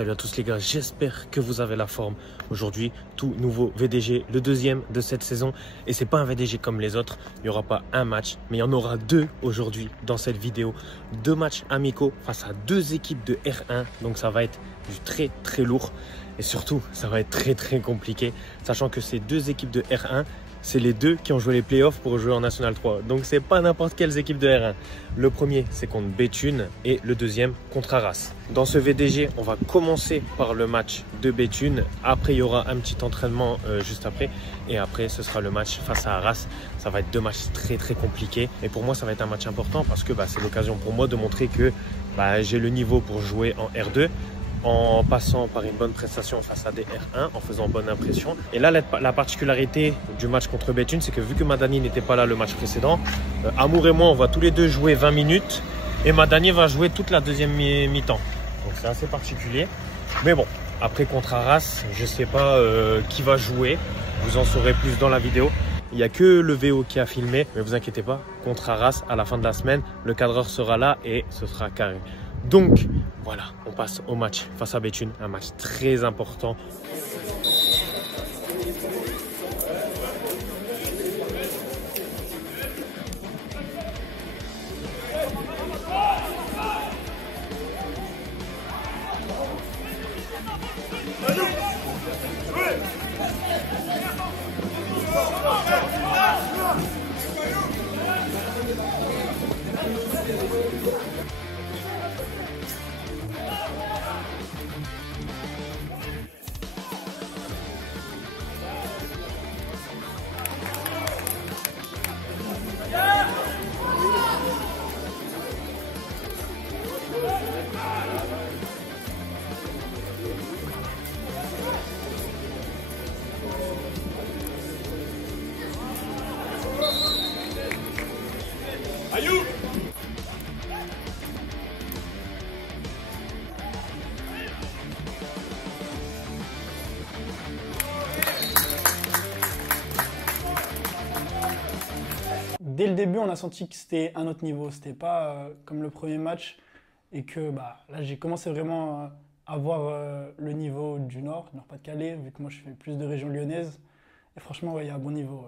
Salut à tous les gars, j'espère que vous avez la forme. Aujourd'hui, tout nouveau VDG, le deuxième de cette saison. Et c'est pas un VDG comme les autres, il n'y aura pas un match, mais il y en aura deux aujourd'hui dans cette vidéo. Deux matchs amicaux face à deux équipes de R1, donc ça va être du très très lourd. Et surtout, ça va être très très compliqué, sachant que ces deux équipes de R1, c'est les deux qui ont joué les playoffs pour jouer en National 3. Donc c'est pas n'importe quelles équipes de R1. Le premier, c'est contre Béthune et le deuxième contre Arras. Dans ce VDG, on va commencer par le match de Béthune. Après, il y aura un petit entraînement juste après. Et après, ce sera le match face à Arras. Ça va être deux matchs très très compliqués. Et pour moi, ça va être un match important parce que c'est l'occasion pour moi de montrer que j'ai le niveau pour jouer en R2. En passant par une bonne prestation face à des R1, en faisant bonne impression. Et là, la particularité du match contre Béthune, c'est que vu que Madani n'était pas là le match précédent, Amour et moi, on va tous les deux jouer 20 minutes et Madani va jouer toute la deuxième mi-temps. Donc c'est assez particulier. Mais bon, après contre Arras, je ne sais pas qui va jouer. Vous en saurez plus dans la vidéo. Il n'y a que le VO qui a filmé, mais vous inquiétez pas, contre Arras, à la fin de la semaine, le cadreur sera là et ce sera carré. Donc, voilà, on passe au match face à Béthune, un match très important. Dès le début, on a senti que c'était un autre niveau. C'était pas comme le premier match et que là, j'ai commencé vraiment à voir le niveau du Nord-Pas-de-Calais, vu que moi, je fais plus de région lyonnaise. Et franchement, il y a un bon niveau.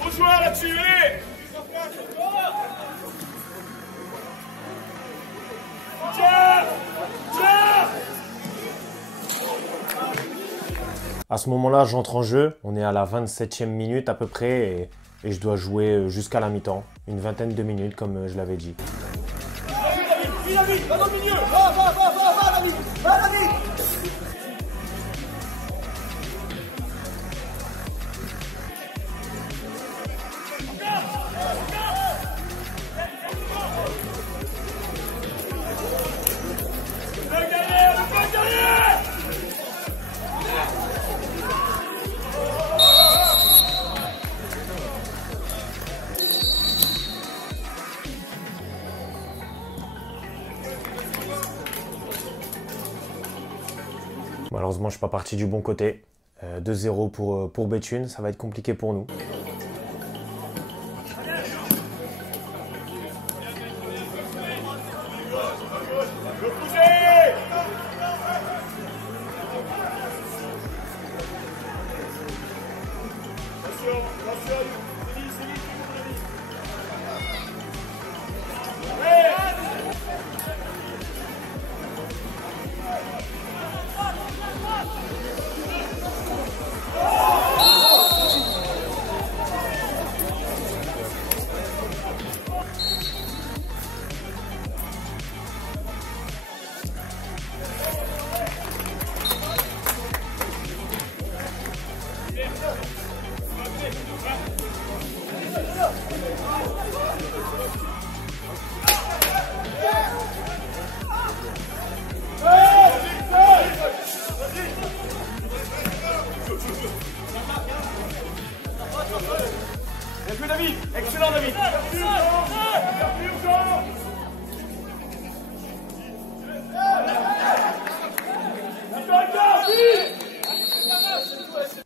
Faut jouer là-dessus, allez! À ce moment-là, j'entre en jeu. On est à la 27e minute à peu près et je dois jouer jusqu'à la mi-temps. Une vingtaine de minutes comme je l'avais dit. Va dans le milieu! Va, David! Malheureusement, je ne suis pas parti du bon côté. 2-0 pour Béthune, ça va être compliqué pour nous.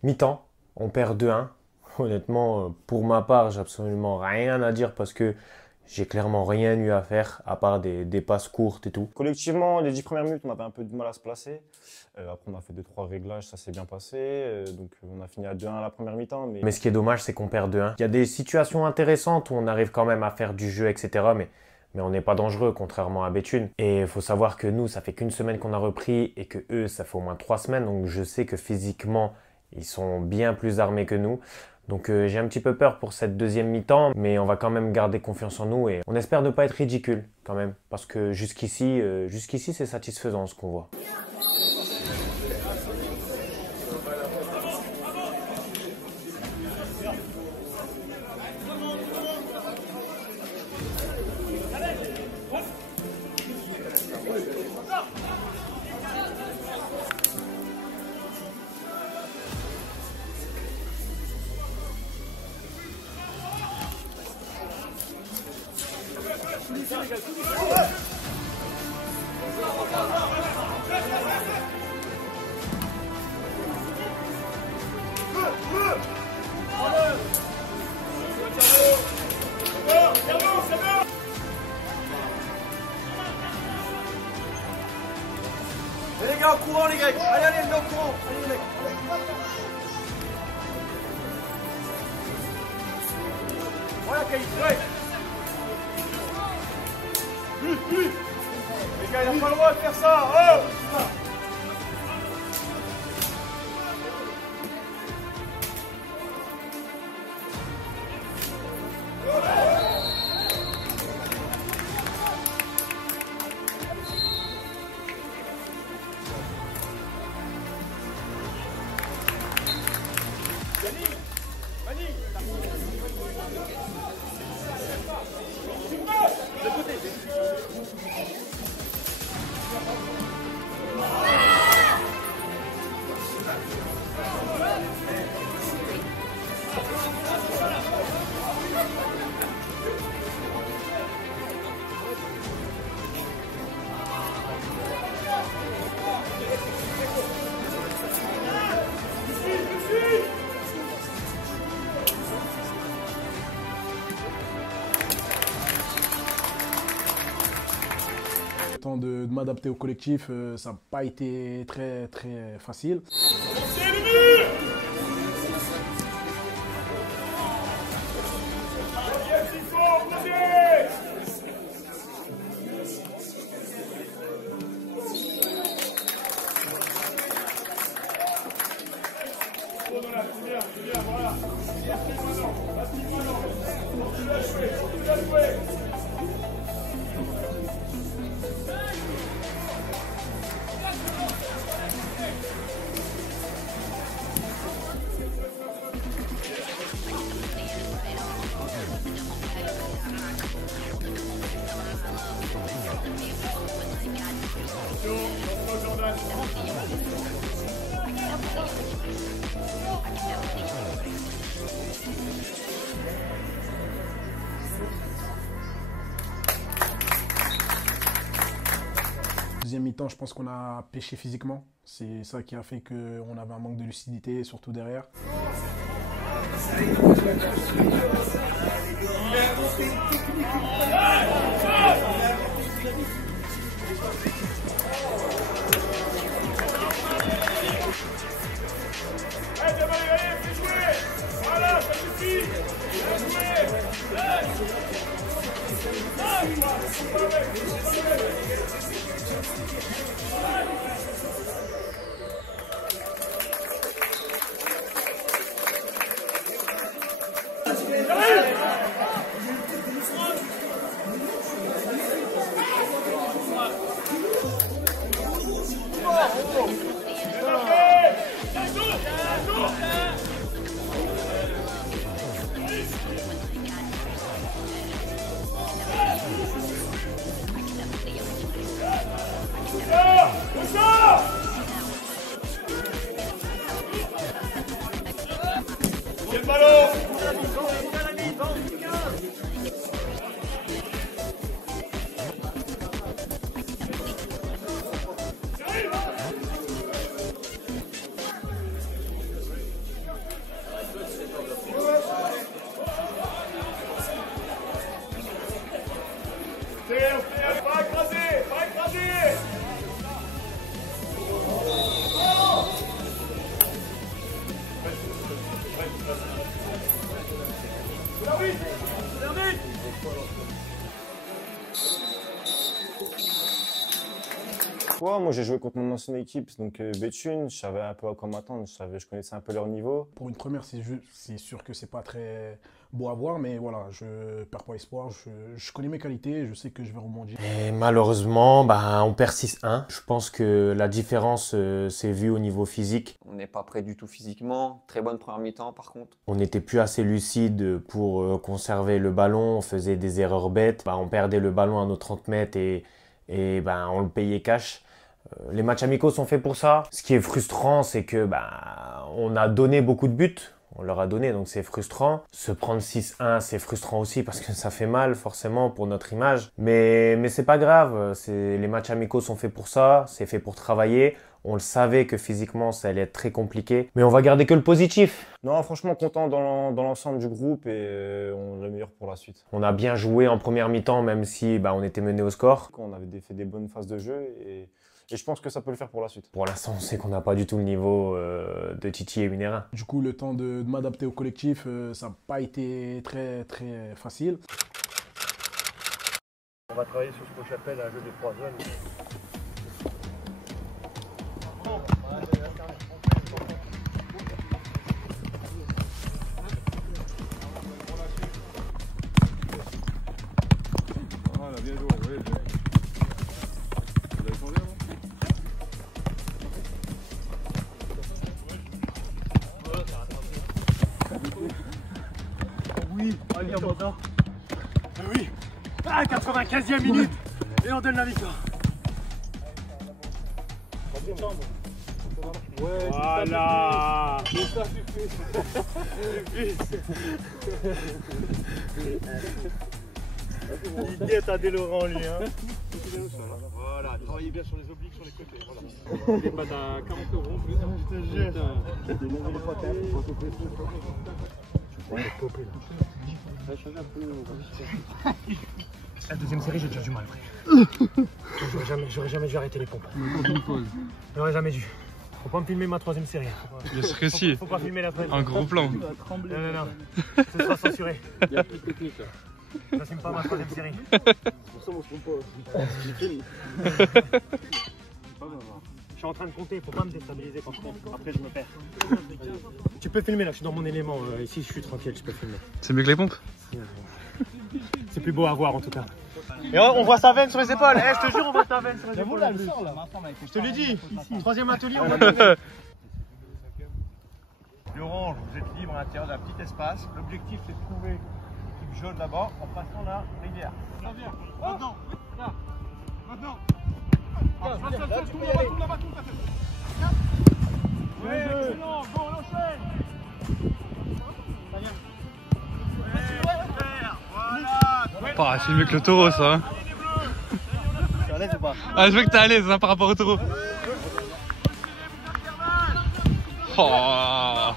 Mi-temps, on perd 2-1. Honnêtement, pour ma part, j'ai absolument rien à dire parce que j'ai clairement rien eu à faire à part des passes courtes et tout. Collectivement, les 10 premières minutes, on avait un peu de mal à se placer. Après, on a fait 2-3 réglages, ça s'est bien passé. Donc, on a fini à 2-1 à la première mi-temps. Mais ce qui est dommage, c'est qu'on perd 2-1. Il y a des situations intéressantes où on arrive quand même à faire du jeu, etc. Mais on n'est pas dangereux, contrairement à Béthune. Et il faut savoir que nous, ça fait qu'une semaine qu'on a repris et que eux, ça fait au moins 3 semaines. Donc, je sais que physiquement, ils sont bien plus armés que nous. Donc j'ai un petit peu peur pour cette deuxième mi-temps, mais on va quand même garder confiance en nous et on espère ne pas être ridicule quand même, parce que jusqu'ici c'est satisfaisant ce qu'on voit. Les gars, au courant les gars. Allez, allez, venez au courant. Allez les mecs. Voilà Caïd, ouais. Les gars, il n'a pas le droit de faire ça. Oh. Le temps de m'adapter au collectif, ça n'a pas été très facile. Deuxième mi-temps, je pense qu'on a pêché physiquement. C'est ça qui a fait qu'on avait un manque de lucidité, surtout derrière. Pas écraser, pas écraser. Ouais, moi j'ai joué contre mon ancienne équipe, donc Béthune, je savais un peu à quoi m'attendre, je connaissais un peu leur niveau. Pour une première, c'est sûr que c'est pas très beau à voir, mais voilà, je perds pas espoir, je connais mes qualités, je sais que je vais rebondir. Et malheureusement, bah, on perd 6-1. Je pense que la différence s'est vue au niveau physique. On n'est pas prêt du tout physiquement. Très bonne première mi-temps par contre. On n'était plus assez lucide pour conserver le ballon, on faisait des erreurs bêtes. Bah, on perdait le ballon à nos 30 mètres et bah, on le payait cash. Les matchs amicaux sont faits pour ça. Ce qui est frustrant, c'est que bah, on a donné beaucoup de buts. On leur a donné, donc c'est frustrant. Se prendre 6-1, c'est frustrant aussi parce que ça fait mal forcément pour notre image. Mais c'est pas grave, les matchs amicaux sont faits pour ça, c'est fait pour travailler. On le savait que physiquement ça allait être très compliqué, mais on va garder que le positif. Non, franchement content dans l'ensemble du groupe et on est le meilleur pour la suite. On a bien joué en première mi-temps même si bah, on était mené au score. On avait fait des bonnes phases de jeu et je pense que ça peut le faire pour la suite. Pour l'instant, on sait qu'on n'a pas du tout le niveau de Titi et Minerin. Du coup, le temps de m'adapter au collectif, ça n'a pas été très facile. On va travailler sur ce qu'on appelle un jeu de 3 zones. Voilà, bien joué, oui. Vous avez changé, non? Oui, allez, on va. Oui. Ah, 95e minute. Et on donne la victoire. Ouais, voilà. C'est ça, il guette à Des Laurent, lui. Hein. Voilà, travaillez bien sur les obliques, sur les côtés. Voilà. Les pattes à 40 € en plus. Je te jure. La deuxième série, j'ai déjà du mal, frère. J'aurais jamais dû arrêter les pompes. J'aurais jamais dû. Faut pas me filmer ma troisième série. Bien sûr que si. Faut pas filmer la troisième. Un gros plan. Non. Ce sera censuré. Il y a plus de technique là. J'assume pas ma troisième série. Pour ça, moi je trompe pas. Je suis en train de compter, faut pas me déstabiliser quand je compte. Après, je me perds. Tu peux filmer là, je suis dans mon élément. Ici, je suis tranquille, je peux filmer. C'est mieux que les pompes? C'est plus beau à voir en tout cas. Et on voit sa veine sur les épaules. Je te jure, on voit ta veine sur les épaules. Je te l'ai dit. Troisième atelier, on va. L'orange, vous êtes libre à l'intérieur d'un petit espace. L'objectif, c'est de trouver le jaune là-bas en passant la rivière. Ça vient. Maintenant. Là. Maintenant. Là, tu peux y aller. Oui, excellent. Bon, on enchaîne. Ça vient. Bah, c'est mieux que le taureau, ça. Hein. T'es à l'aise ou pas? Ah, je veux que t'es à l'aise hein, par rapport au taureau. Oh,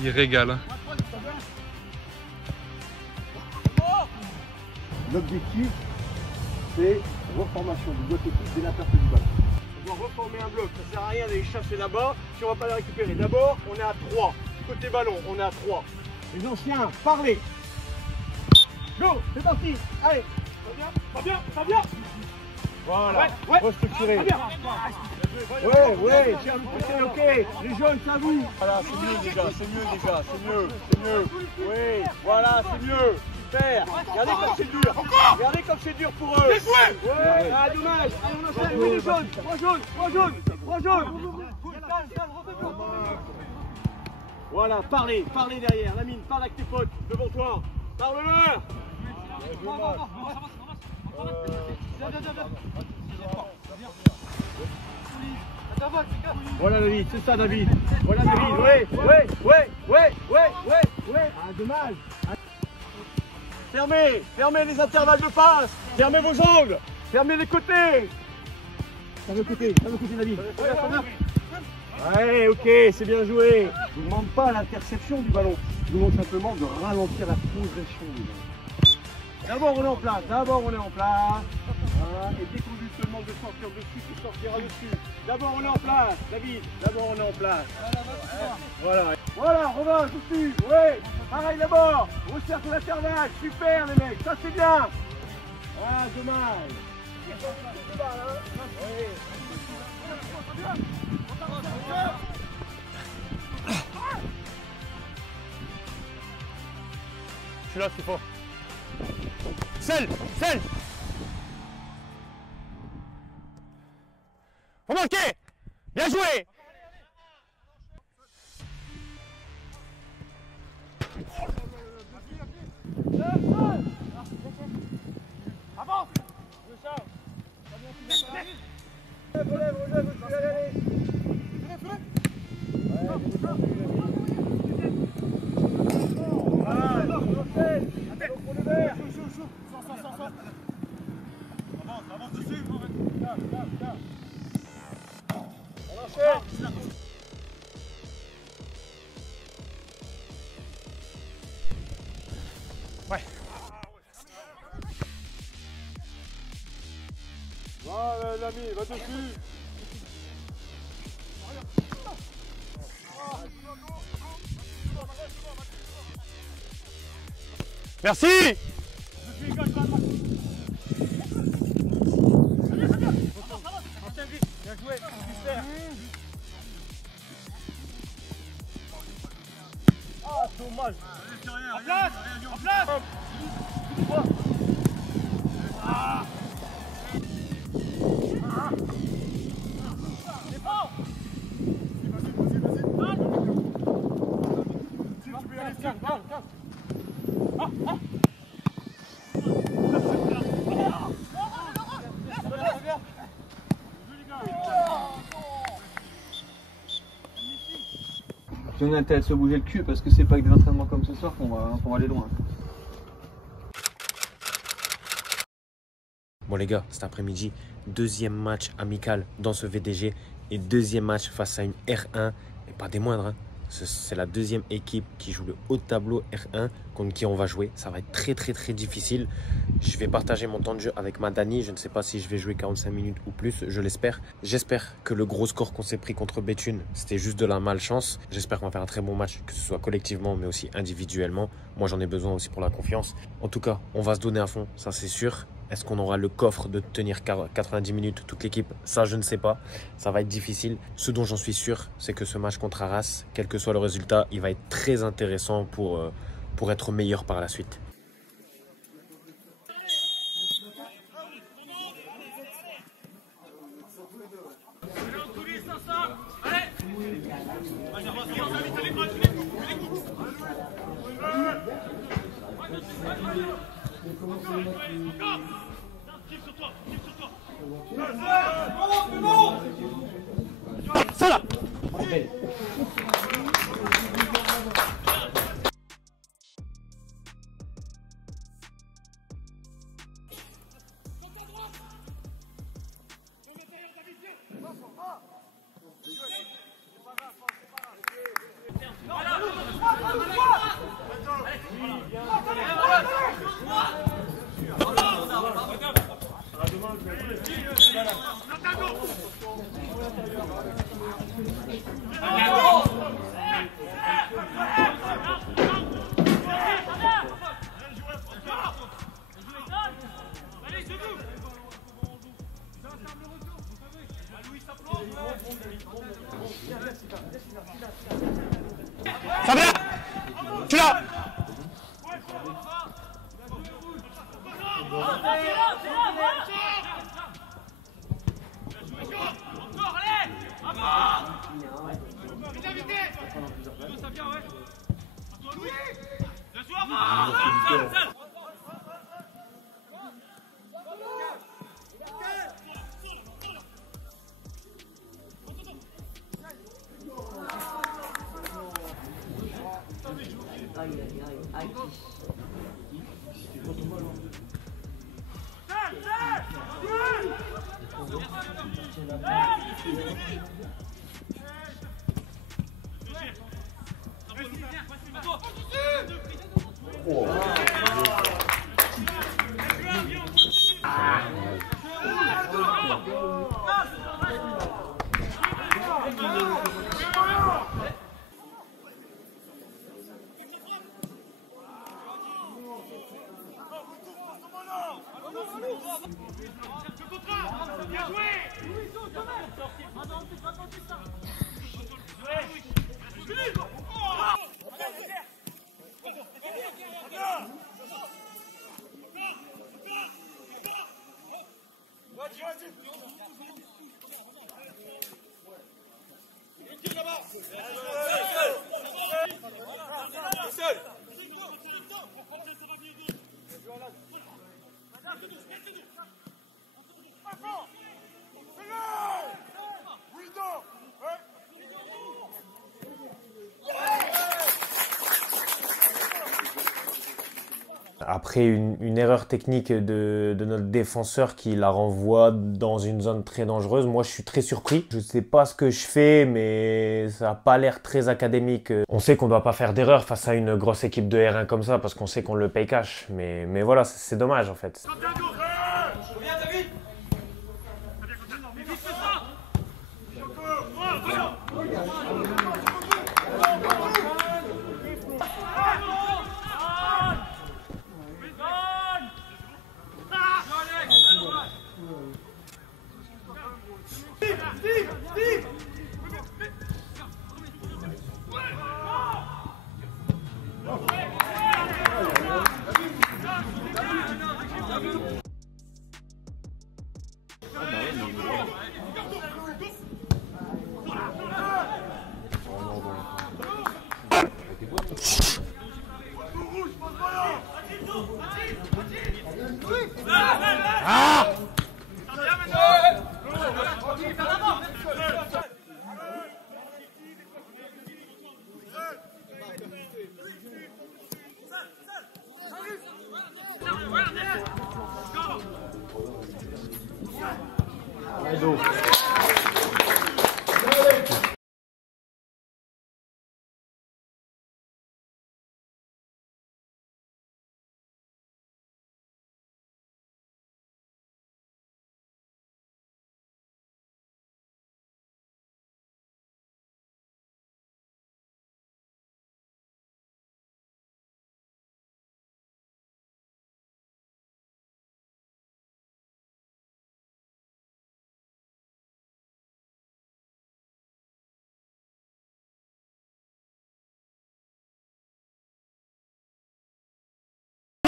il régale. Hein. L'objectif, c'est reformation du bloc équipe dès la perte du ballon. On doit reformer un bloc, ça sert à rien d'aller chercher là-bas si on va pas les récupérer. D'abord, on est à 3. Côté ballon, on est à 3. Les anciens, parlez. Go, c'est parti. Allez. Ça vient. Voilà, restructuré. Ouais, ok. Les jaunes, c'est à vous. Voilà, c'est mieux déjà, c'est mieux. Oui, voilà, c'est mieux. Super. Regardez comme c'est dur. Regardez comme c'est dur pour eux. Ouais, ah, dommage. Allez, on enchaîne. Oui, les jaunes. 3 jaunes. Voilà, parlez derrière. Lamine, parle avec tes potes devant toi. Parle-leur. Voilà David, c'est ça David. Voilà David, ouais. Ah, dommage. Fermez les intervalles de passe. Fermez vos angles. Fermez les côtés. Fermez le côté David. Ouais, ok, c'est bien joué. Je ne demande pas l'interception du ballon. Je vous demande simplement de ralentir la progression du ballon. D'abord on est en place, d'abord on est en place. Voilà. Et dès qu'on lui demande de sortir dessus, il sortira dessus. D'abord on est en place, David. D'abord on est en place. Voilà. Voilà, Romain, dessus. Oui. Pareil d'abord. Resserre sur la cervelle. Super les mecs, ça c'est bien. Voilà, dommage. Oui. Je suis là s'il faut. Seul. Faut marquer. Bien joué. Avance. Relève, avance dessus. On enchaîne. Ouais. Va l'ami, va dessus. Merci. Bien joué, super. Ah, dommage. En place. C'est bon. Tu peux y aller, calme. On a intérêt à se bouger le cul parce que c'est pas avec des entraînements comme ce soir qu'on va aller loin. Bon les gars, cet après-midi, deuxième match amical dans ce VDG et deuxième match face à une R1 et pas des moindres. Hein. C'est la deuxième équipe qui joue le haut de tableau R1 contre qui on va jouer. Ça va être très difficile. Je vais partager mon temps de jeu avec ma Dani. Je ne sais pas si je vais jouer 45 minutes ou plus, je l'espère. J'espère que le gros score qu'on s'est pris contre Béthune, c'était juste de la malchance. J'espère qu'on va faire un très bon match, que ce soit collectivement mais aussi individuellement. Moi j'en ai besoin aussi pour la confiance. En tout cas, on va se donner à fond, ça c'est sûr. Est-ce qu'on aura le coffre de tenir 90 minutes toute l'équipe? Ça, je ne sais pas. Ça va être difficile. Ce dont j'en suis sûr, c'est que ce match contre Arras, quel que soit le résultat, il va être très intéressant pour être meilleur par la suite. Ça là. Ça va. Tu l'as. Après une erreur technique de notre défenseur qui la renvoie dans une zone très dangereuse, moi je suis très surpris. Je ne sais pas ce que je fais, mais ça n'a pas l'air très académique. On sait qu'on ne doit pas faire d'erreur face à une grosse équipe de R1 comme ça parce qu'on sait qu'on le paye cash. Mais voilà, c'est dommage en fait.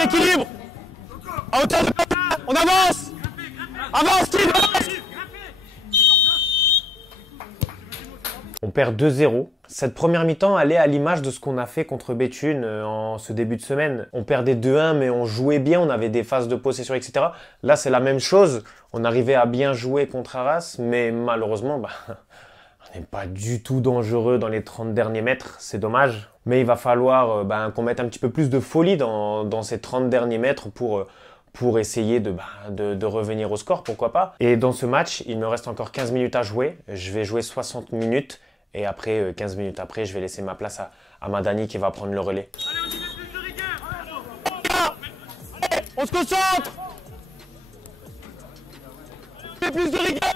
Équilibre. À hauteur de on avance. Avance, Steve, avance. On perd 2-0. Cette première mi-temps, elle est à l'image de ce qu'on a fait contre Béthune en ce début de semaine. On perdait 2-1, mais on jouait bien, on avait des phases de possession, etc. Là, c'est la même chose. On arrivait à bien jouer contre Arras, mais malheureusement, on n'est pas du tout dangereux dans les 30 derniers mètres. C'est dommage. Mais il va falloir qu'on mette un petit peu plus de folie dans ces 30 derniers mètres pour essayer de revenir au score, pourquoi pas. Et dans ce match, il me reste encore 15 minutes à jouer. Je vais jouer 60 minutes. Et après, 15 minutes après, je vais laisser ma place à Madani qui va prendre le relais. Allez, on y met plus de rigueur. On se concentre. On met plus de rigueur.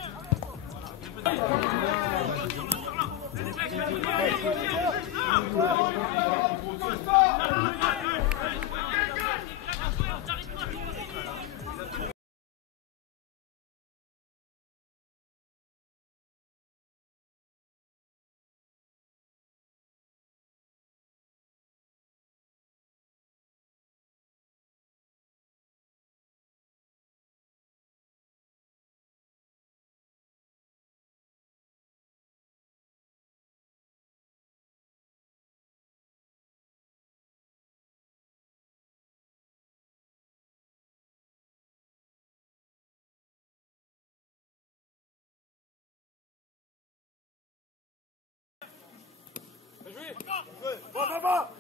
Va.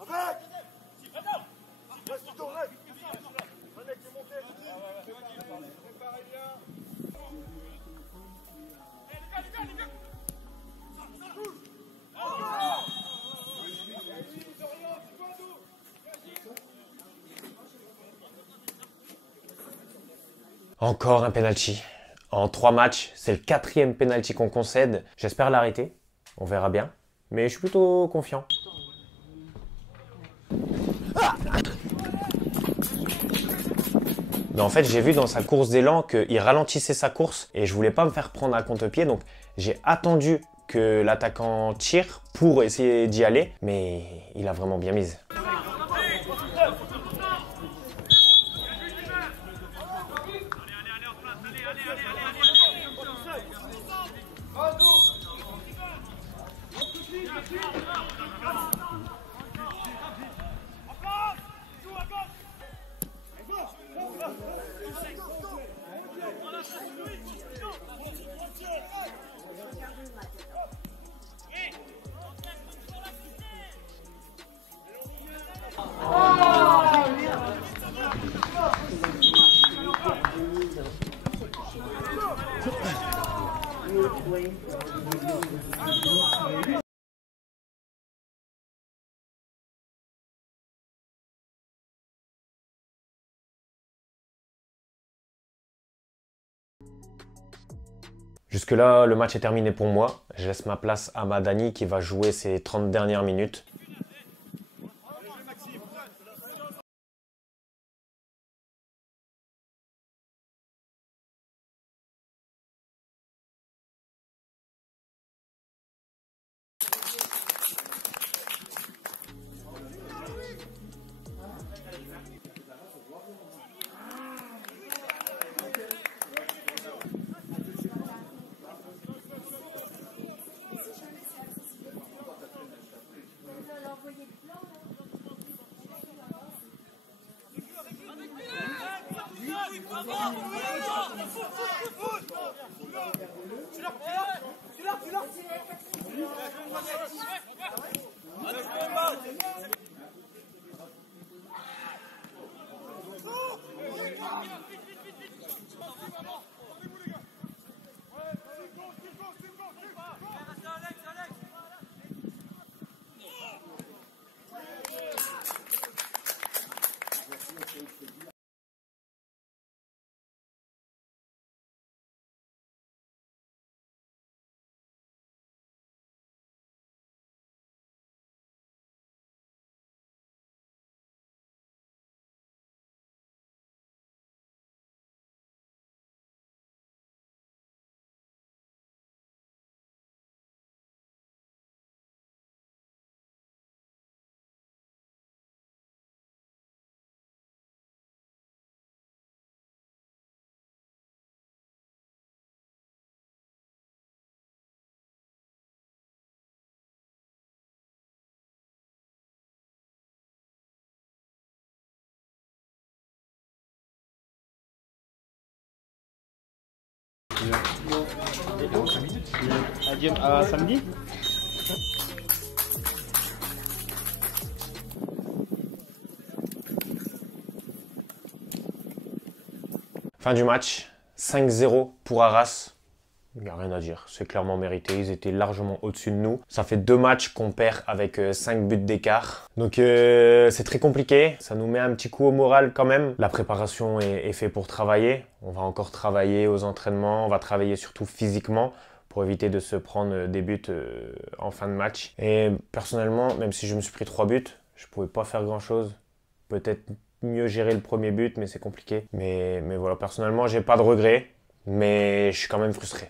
Avec. Reste ton rêve. Un mec qui est monté. Préparez bien. Les gars. Encore un penalty. En 3 matchs, c'est le 4e penalty qu'on concède. J'espère l'arrêter. On verra bien. Mais je suis plutôt confiant. Mais en fait, j'ai vu dans sa course d'élan qu'il ralentissait sa course et je voulais pas me faire prendre à contre-pied. Donc, j'ai attendu que l'attaquant tire pour essayer d'y aller. Mais il a vraiment bien mise. Jusque-là, le match est terminé pour moi. Je laisse ma place à Madani qui va jouer ses 30 dernières minutes. À samedi. Fin du match, 5-0 pour Arras. Il n'y a rien à dire, c'est clairement mérité, ils étaient largement au-dessus de nous. Ça fait 2 matchs qu'on perd avec 5 buts d'écart. Donc c'est très compliqué, ça nous met un petit coup au moral quand même. La préparation est faite pour travailler, on va encore travailler aux entraînements, on va travailler surtout physiquement pour éviter de se prendre des buts en fin de match. Et personnellement, même si je me suis pris 3 buts, je ne pouvais pas faire grand chose. Peut-être mieux gérer le premier but, mais c'est compliqué. Mais voilà, personnellement, j'ai pas de regrets, mais je suis quand même frustré.